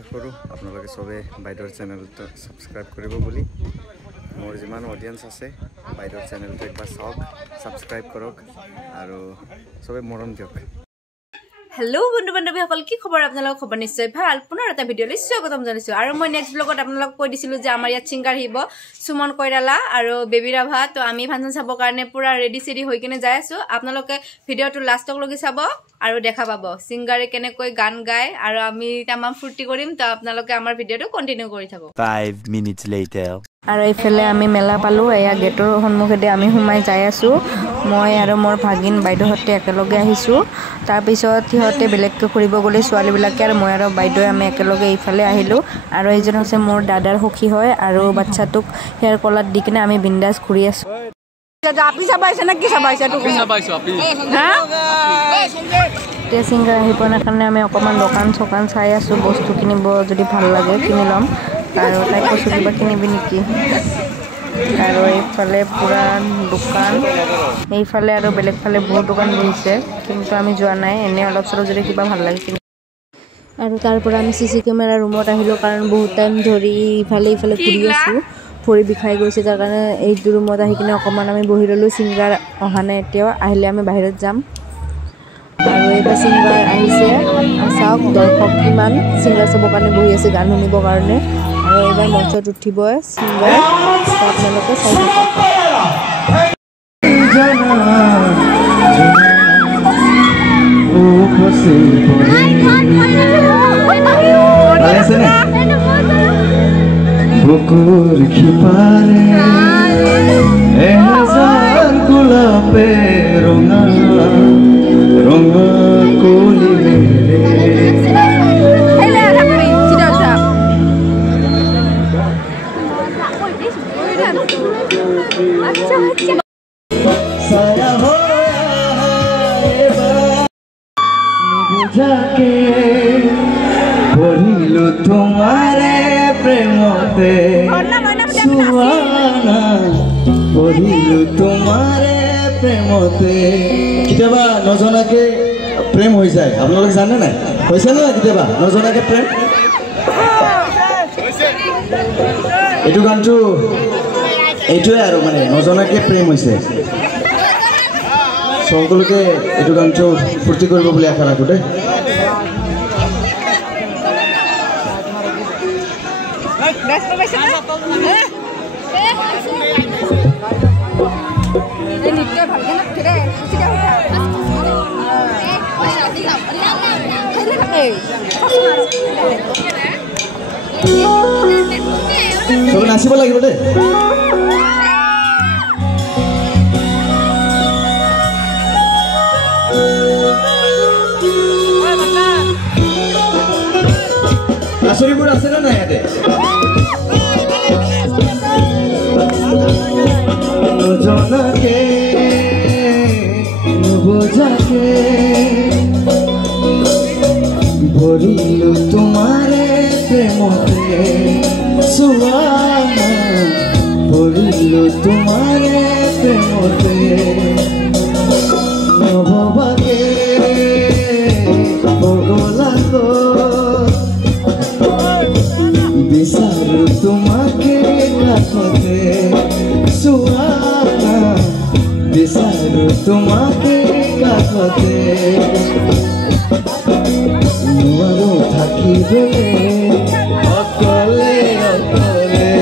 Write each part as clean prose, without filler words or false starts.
আশা কৰোঁ আপোনালোকে সবে বাইদেউৰ চেনেলটো সাবস্ক্ৰাইব কৰিব বুলি মোৰ যিমান অডিয়েন্স আছে বাইদেউৰ চেনেলটো একবাৰ চাওক সাবস্ক্ৰাইব কৰক আৰু সবে মৰম দিয়ক हेलो बंधु बान्धवीসকল কি খবৰ আপোনালোক খবৰ নিশ্চয় ভাল পুনৰ এটা ভিডিঅলৈ স্বাগতম জনাইছো আৰু মই নেক্সট ব্লগত আপোনালোক কৈ দিছিলো যে আমাৰ ইয়াত সিংগাৰ হিব সুমন কৈৰালা আৰু বেবী ৰাভা তো আমি ফাংচন চাবৰ কাৰণে পুৰা ৰেডি চেডি হৈ কিনে যাই আছো আপোনালোকে ভিডিঅটো লাষ্টক লগি চাব আৰু দেখা পাব সিংগাৰে কেনেকৈ গান গায় আৰু আমি তামাম ফুৰ্তি কৰিম তো আপোনালোকে আমাৰ ভিডিঅটো কন্টিনিউ কৰি থাকক 5 minutes later আৰু এইফালে আমি মেলা পালো এয়া গেটৰ সন্মুখেদি আমি সোমাই যাই আছো মই আৰু মোৰ ভাগিন বাইদেউহতে একেলগে আহিছো তাৰ পিছত হিহতে বেলেগকৈ ফুৰিব গলে ছোৱালী বিলাকে আৰু মই আৰু বাইদেউ আমি একেলগে এইফালে আহিলো আৰু এইজন আছে মোৰ দাদাৰ সখী হয় আৰু বাচ্চাটোক হেয়াৰ কলাৰ দি কিনে আমি বিন্দাস ঘুৰি আছো আপি চাবাইছে না কি চাবাইছে তো আপি চাবাইছো আপি হ্যাঁ তে সিংগাৰ আহি পোৱাৰ কাৰণে আমি অকমান দোকান চকান চাই আছো বস্তু কিনিব যদি ভাল লাগে কিনি লম আৰু তাই কৈছো কিবা কিনিবি নেকি আৰু এইফালে পুৰা দোকান এইফালে আৰু বেলেগ ফালে বহুত দোকান বহিছে কিন্তু আমি যোৱা নাই এনে অলপ চলপ যদি কিবা ভাল লাগে আৰু তাৰ পৰা আমি সিসি কেমেৰা ৰুমত আহিলো কাৰণ বহুত টাইম ধৰি ইফালে ঘূৰি আছো ভৰি বিষাই গৈছে তাৰ কাৰণে এই ৰুমত আহি কিনে অকমান আমি বহি ৰলো সিংগাৰ অহা নাই এতিয়াও আহিলে আমি বাহিৰত যাম আৰু এটা সিংগাৰ আহিছে চাওক দৰ্শক কিমান সিংগাৰ চাবৰ কাৰণে বহি আছে গান শুনিবৰ কাৰণে আৰু এবাৰ মঞ্চত উঠিব সিংগাৰ আপোনালোকে চাই বুকুর খিপারে এহজান গোলাপে রঙা রঙা কলি সায়া বুঝাকে পড়িল তোমারে প্রেমতে সুহানা পড়িল তোমারে প্রেমতে কেতিয়াবা নজনাকে প্রেম হৈ যায় আপোনালোকে জানে নাই হৈছে না কেতিয়াবা নজনাকে প্রেম এইটো গানটো এইটোৱে আৰু মানে নজনাকে প্ৰেম হৈছে সকলোকে এইটো গানটো ফূৰ্তি কৰিব বুলি আশা ৰাখো দেই সব নাচিব লাগিব দেই নাচৰিবোৰ আছে না নাই ইয়াতে নজনাকে নুবুজাকে ভরিল তোমারে প্রেমতে সুহানা ভরিল তোমারে প্রেমতে নভবাকে বগলাগো বিচারো তোমাকে কাছে সুহানা বিচারো তোমাকে কাছে নোৱাৰো থাকিবে অকলে অকলে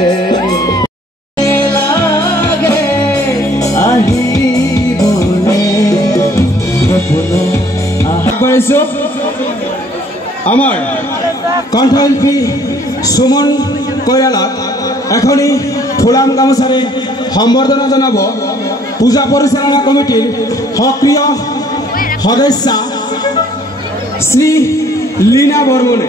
লাগে আহিবনে আগবাঢ়িছো আমাৰ কণ্ঠশিল্পী সুমন কৈৰালাক এখনি ফুলাম গামোচাৰে সম্বৰ্ধনা জনাব পূজা পৰিচালনা কমিটিৰ সক্ৰিয় সদস্য শ্ৰী লীনা বৰ্মনে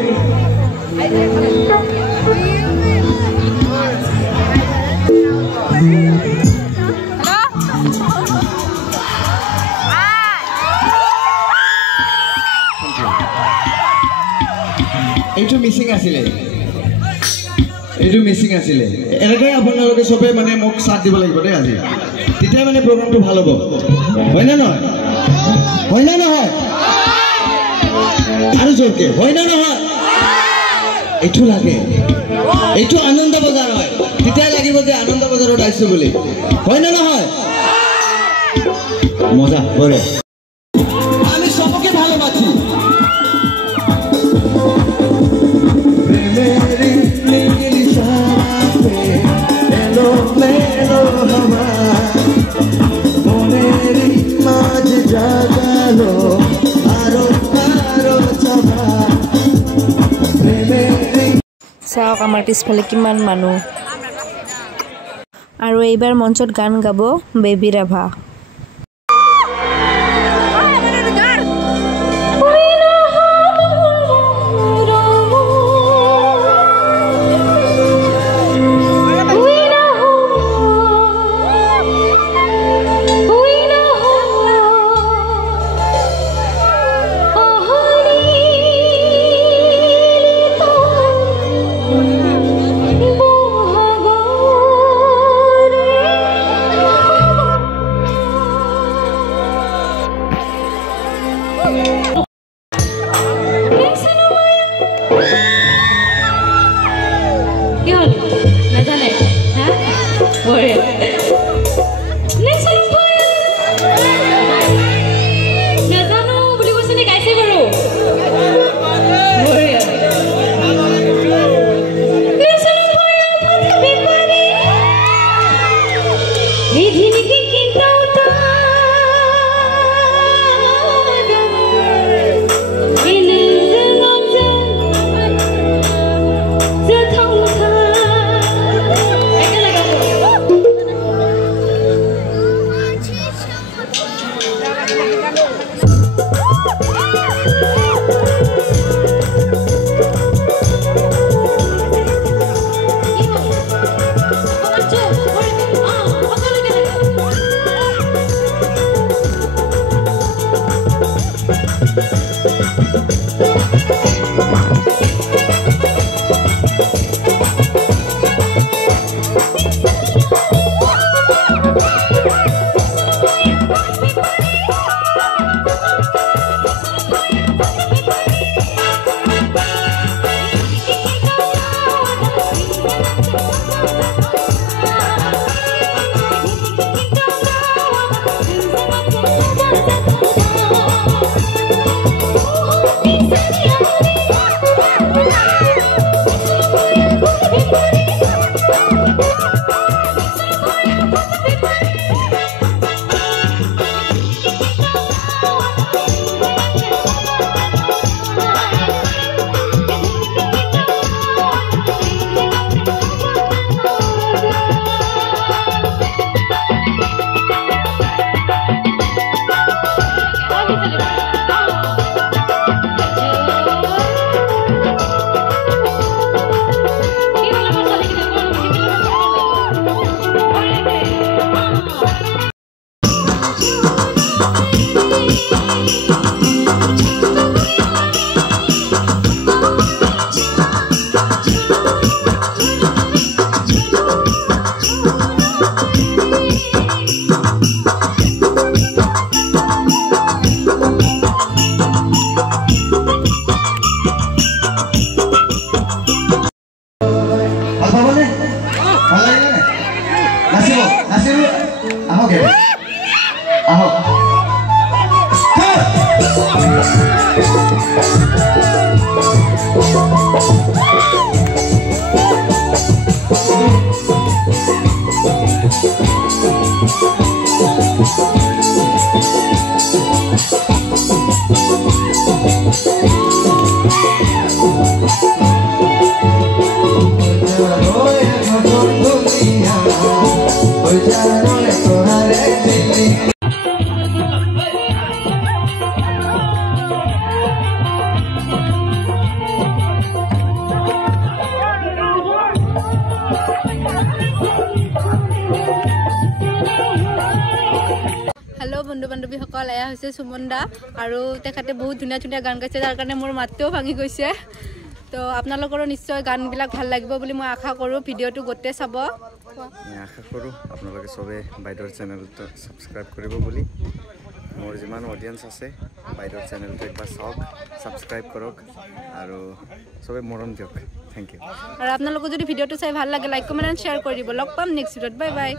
এইটো মিছিং আছিলে এনেকৈ আপোনালোকে সবে মানে মোক সাথ দিব লাগিব দেই আজি তেতিয়া মানে প্ৰগ্ৰামটো ভাল হ'ব হয় না নহয় আৰু জোৰকে হয় না নহয় এইটো লাগে এইটো আনন্দ বজাৰ হয় তেতিয়াই লাগিব যে আনন্দ বজাৰত আহিছো বুলি হয় না নহয় মজা বৰে আমি সবকে ভালোবাসি মেৰি নীল সাথে এলো মেলো হাওয়া মনেৰি মাঝ জাগালো আৰো আৰো চাবা চাওক আমাৰ পিছফালে কিমান মানুহ আৰু এইবাৰ মঞ্চত গান গাব বেবী ৰাভা हेलो बंधु बान्धवी सकल एया হৈছে সুমন দা আৰু তেখেতে বহুত ধুনীয়া ধুনীয়া গান গাইছে যাৰ কাৰণে মোৰ মাতটো ভাঙি গৈছে তো আপোনালোকৰ নিশ্চয় গান বিলাক ভাল লাগিব বুলি মই আশা কৰো ভিডিওটো গতে চাব মই আশা কৰো আপোনালোকে সবে বাইদেউৰ চেনেলটো সাবস্ক্ৰাইব কৰিব বুলি মোৰ যিমান অডিয়েঞ্চ আছে বাইদেউৰ চেনেলটো একবাৰ চাওক ছাবস্ক্ৰাইব কৰক আৰু চবে মৰম দিয়ক থেংক ইউ আৰু আপোনালোকৰ যদি ভিডিঅ'টো চাই ভাল লাগে লাইক কমেণ্ট এণ্ড শ্বেয়াৰ কৰি দিব লগ পাম নেক্সট ভিডিঅ'ত বাই বাই